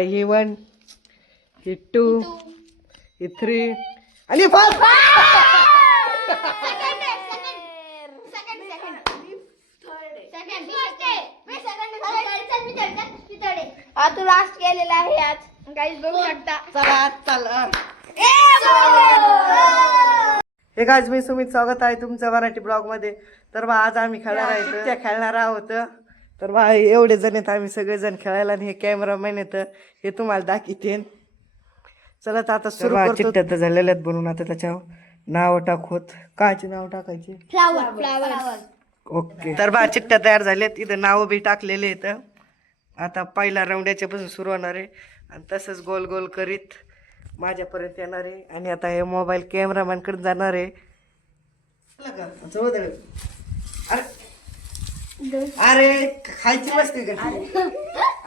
ही 1 ही 2 ही 3 आणि 4 तू लास्ट केलेला आहे आज गाईज बघू शकता. चला चला हे गाईज मी सुमित स्वागत आहे तुमचं मराठी ब्लॉग मध्ये. तर बा आज आम्ही खेळणार आहोत. तर बा एवढे जण आहेत आम्ही सगळेजण खेळायला आणि हे कॅमेरामॅन येतं हे तुम्हाला दाखवते. चला तर आता सुरू करतो. चिठ्ठ्या तर झालेल्या आहेत बनवून. आता त्याच्यावर नाव टाकवत कायचे नाव टाकायचे फ्लावर. ओके. तर बा चिठ्ठ्या तयार झाल्यात इथं नाव बी टाकलेले आहेत. आता पहिला राऊंड याच्यापासून सुरू होणार आहे आणि तसंच गोल गोल करीत माझ्यापर्यंत येणार आहे आणि आता हे मोबाईल कॅमेरामॅन कडे जाणार आहे. अरे खायची मस्ती करते.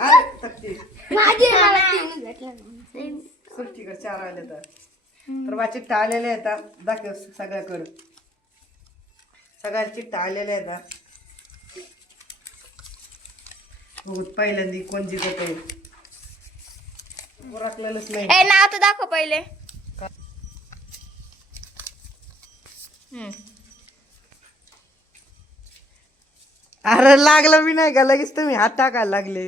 अरे सुट्टी कर 4 आले तर बा चिठ्ठा आलेले आहेत. दाखव सगळ्याकडे सगळ्या चिठ्ठा आलेल्या आहेत. पहिल्यांदा कोण जिंकत आहे ओळखलेलंच नाही. नाव तर दाखव पहिले. अरे लागलं मी नाही का लगेच तुम्ही हात टाकायला लागले.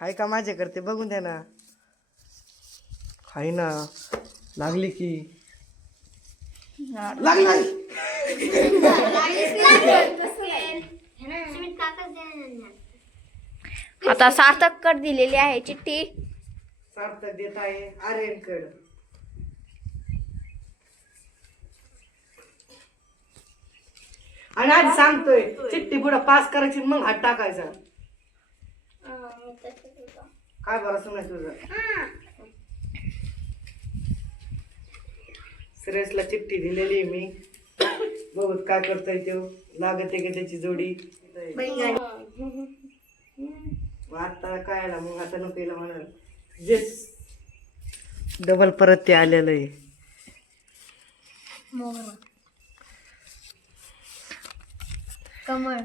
हाय का माझे करते बघून द्या ना. हाय ना लागली की लागला. आता सार्थक कड दिलेली आहे चिठ्ठी. सार्थक देत आहे आर्यनकड. आणि आधी सांगतोय चिठ्ठी पुढे पास करायची मग हात टाकायचा. काय भरोसा नाही तुझं. श्रेयसला चिठ्ठी दिलेली मी बघत काय करतोय तो. लागत आहे का त्याची जोडी. आता काय आला मग आता नको म्हणा जेस डबल परत ते आलेलं आहे.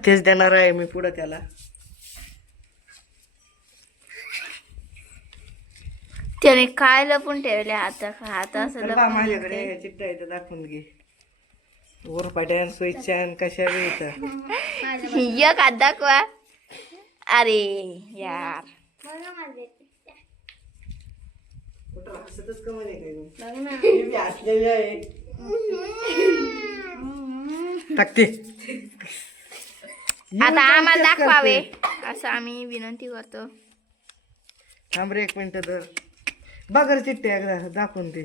तेच देणार आहे मी पुढं त्याला. त्याने काय लपून ठेवले आता असं माझ्याकडे हे चिठ्ठ्या इथं दाखवून घे. ओरपाट्यान सोयीच्यान कशा इथं एक हात दाखवा. अरे यार कुठं हसतच का म्हणे काय हसलेले आहे. टाकते आता आम्हाला दाखवावे असं आम्ही विनंती करतो. थांब रे 1 मिनिट तर बघ चिठ्ठी एकदा दाखवून ते.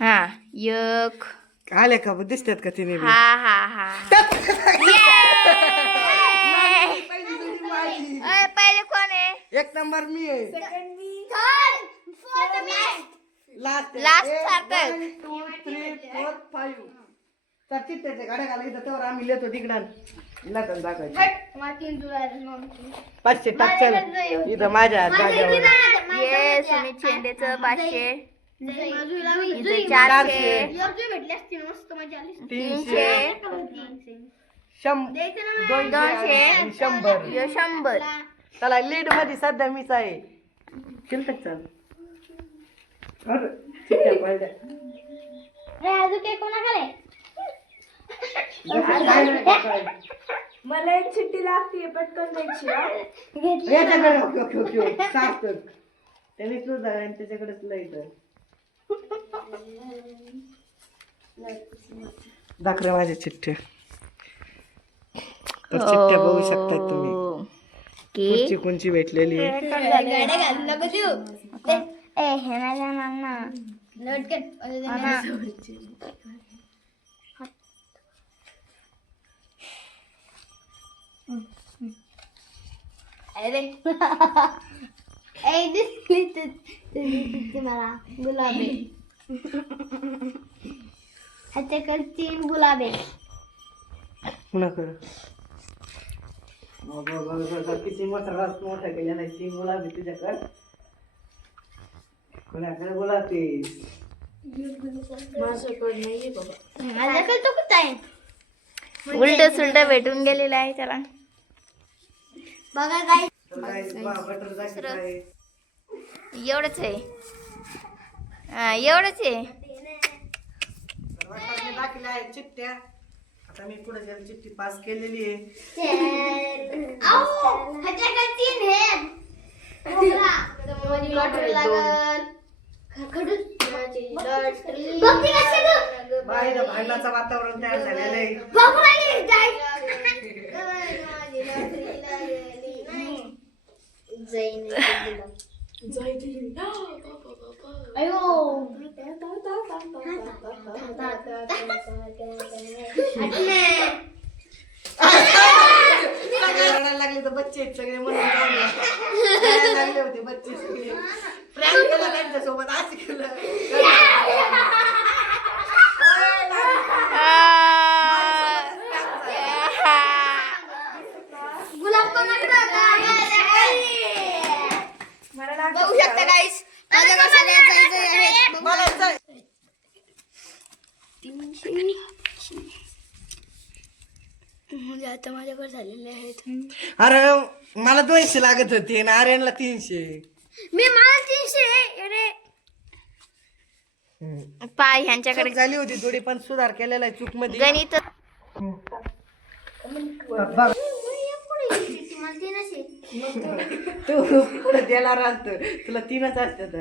हा एक आले का दिसतात का तिने बी? हा हा हा पहिले कोण आहे? 1 नंबर मी आहे. लास्ट सार्थक. 1 2 3 4 5 तर चिठ्ठ्याच्या गाड्या घाला इथं तेव्हा आम्ही लिहितो तिकडं लटन दाखवायचं. 500 टाक चल इथं माझ्या जागेवर. ये सुमित शेंडेचं 500. इथं 400 300 200 100 यो 100. चला लीड मध्ये सध्या मीच आहे. शिल्लक चल अरे चिठ्ठ्या पडल्या. मला एक चिठ्ठी लागते पटकन द्यायची. याच्याकडे सार्थक त्याने सुद्धा त्याच्याकडेच लाईट दाखले माझ्या चिठ्ठ्या. तर चिठ्ठ्या बघू शकतात तुम्ही कोणची भेटलेली आहे. मला गुलाबी ह्याच्याकडे 3 गुलाबी. कुणाकडे किती मोठा केला नाही. 3 गुलाबी तुझ्याकडे. कोणाकडे गुलाबी माझ्याकडे नाहीये बाबा. माझ्याकडे तो कुठं आहे? उलट सुलट भेटून गेलेला आहे त्याला. बघा काय तर guys, बटर दाखवत आहे. एवढंच आहे. एवढंच आहे. तर बटरने दाखवल्या आहेत चिठ्ठ्या. आता मी पुढे त्याला चिठ्ठी पास केलेली आहे. बाहेर भांडणाचं वातावरण तयार झालेलं आहे. रडायला लागले तर बच्चे आहेत सगळे म्हणून रडायला लागले होते बच्चे सगळे. प्रँक केला त्यांच्यासोबत असं केलं. बघू शकता गाईस माझ्या मसाल्या आहेत. मला जाय. म्हणजे आता माझ्याकडे झालेले आहेत. अरे मला 200 लागत होते आणि आर्यनला 300. मी मला 300 पाय ह्यांच्याकडे चूक झाली होती थोडी पण सुधार केलेला आहे चूक मध्ये. गणित तू पुढे द्यायला राहत तुला 3च असतात.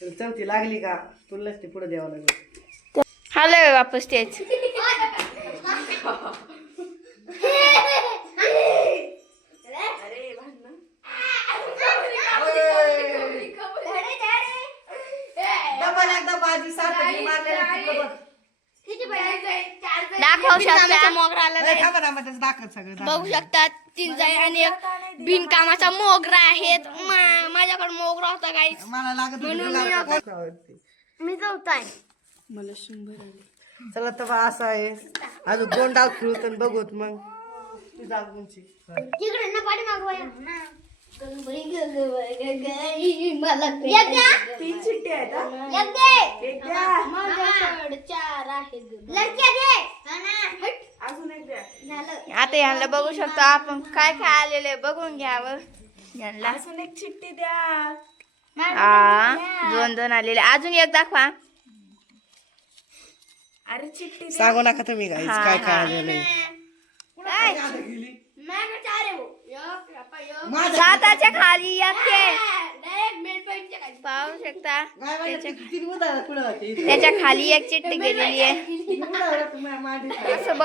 तुला चौथी लागली का तुलाच ते पुढे द्यावं लागलं. हॅलो वापस तेच. डबल एकदा बाजी सारखं मारलेलं दाखवू शकता मोगरा आला नाही. दाखवत सगळं बघू शकतात 3 जाई आणि एक बिनकामाचा मोगरा आहेत. माझ्याकडे मोगरा होता गाईस. मला लागत होती. मी चौथा मला 100 आले. चला तर बा असं आहे अजून 2 डाव खेळू तर बघूत मग ती जागूनची. तिकडे ना पाणी मागवाया मला 3 चिठ्ठी आहेत हा? एक द्या. अजून एक द्या. आता यांना बघू शकतो आपण काय काय आलेले बघून घ्यावं. यांना अजून एक चिठ्ठी द्या. 2 आलेले. अजून एक दाखवा. अरे चिठ्ठी सांगू नका तुम्ही गाईस काय काय आलेलं आहे. साताच्या खाली येते पाहू शकता. त्याच्या खाली एक चिठ्ठी गेलेली आहे. असं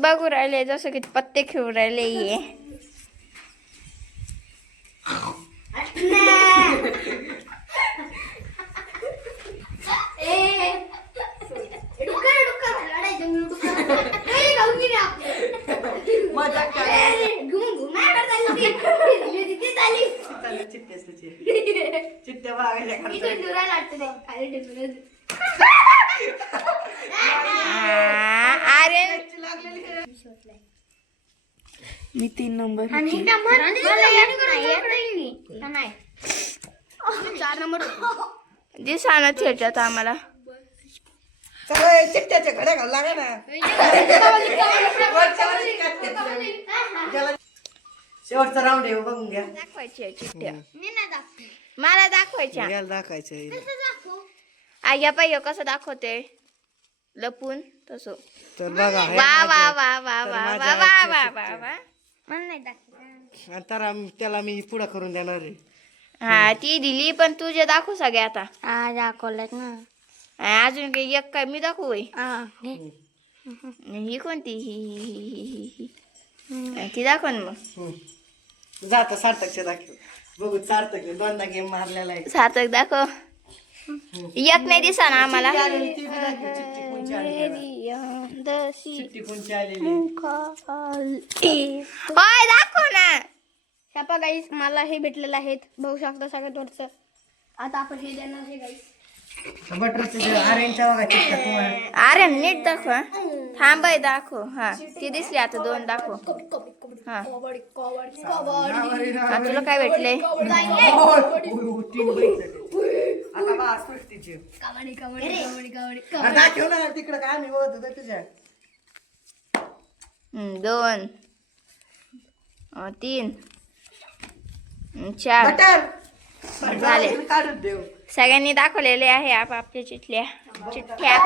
बघू राहिले जसं की पत्ते खेळून राहिले. चिठ्ठ्या बघायला मी 3 नंबर 4 नंबर दिसाना थिएटर आम्हाला. चिठ्ठ्याच्या घड्या घाल लागा ना. शेवटचा राऊंड आहे बघून घ्या. दाखवायची चिठ्ठ्या मला दाखवायच्या. याला दाखवायचं आया पाय कसं दाखवते लपून तसं. तर बघा वा वा वा वा वा वा वा वा वा वा. मला नाही दाखव. तर त्याला मी पुढं करून देणार आहे. हा ती दिली पण तुझे दाखवू सगळे आता. दाखवलं ना. अजून काही एक काय मी दाखवू ही कोणती ही ती दाखव ना मग. जाता सार्थकचे दाखव बघू. सार्थक 2दा गेम मारलेला आहे. सार्थक दाखव. एक नाही दिसा ना आम्हाला. चिठ्ठी कोणची आलेली. होय दाखव ना. शापा गाईस मला हे भेटलेलं आहेत बघू शकता सगळ्यात वरचं. आता आपण हे देणार हे गाईस. बटरचे आर्यनच्या बघा चिठ्ठ्या तुम्हाला. अरे नीट दाखव. थांबाय दाखव. हा ती दिसली आता 2 दाखव. हा तुला काय भेटले. आता बा सृष्टीचे दाखव ना तिकडं काय आम्ही बघत होतो तुझ्या. 2 3 4 बटर झाले. काढून देऊ. सगळ्यांनी दाखवलेले आहे आपापल्या चिठ्ठ्या चिठ्ठ्या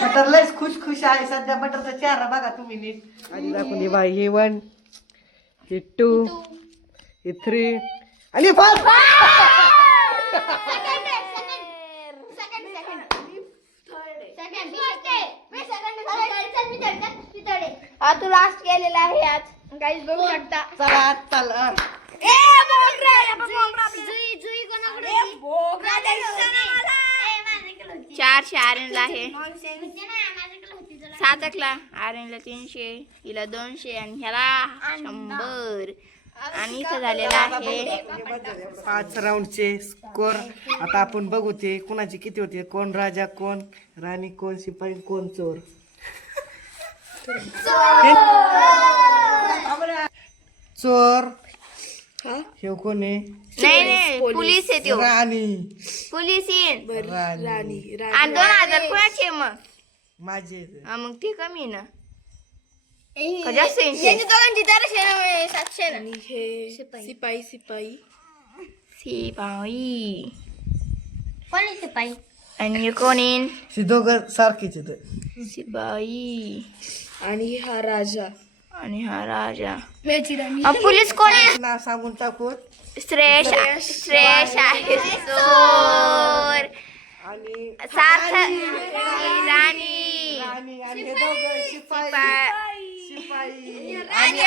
बटर लयच खुश आहे सध्या. बटरचा चेहरा बघा तुम्ही नीट. आधी दाखवून दे बाई. हे 1, हे 2, हे 3 आणि 4. हा तू लास्ट केलेला आहे आज गाईज बघू शकता. चला चला. 400 आर्यनला आहे. 7 आर्यनला 300, हिला 200 आणि ह्याला 100. आणि इथं झालेला आहे 5 राऊंडचे स्कोर. आता आपण बघू ते कुणाचे किती होते. कोण राजा, कोण राणी, कोण शिपाई, कोण चोर. चोर हे कोण आहे. नाही पोलीस आहे त्यो. राणी. पोलीस येईन. राणी आणि 2000 कोणाचे मग माझे. हा, मग ते कमी ना का जास्त येईन? शिपाई आणि हे कोण येईन. हे दोघं सारखेच आहेत. शिपाई आणि हा राजा. आणि हा राजा. पोलीस कोण आहे. नाव सांगून टाकू. श्रेयश आहे चोर. आणि सार्थ राणी राणी आणि हे दोघं शिपाई. शिपाई आणि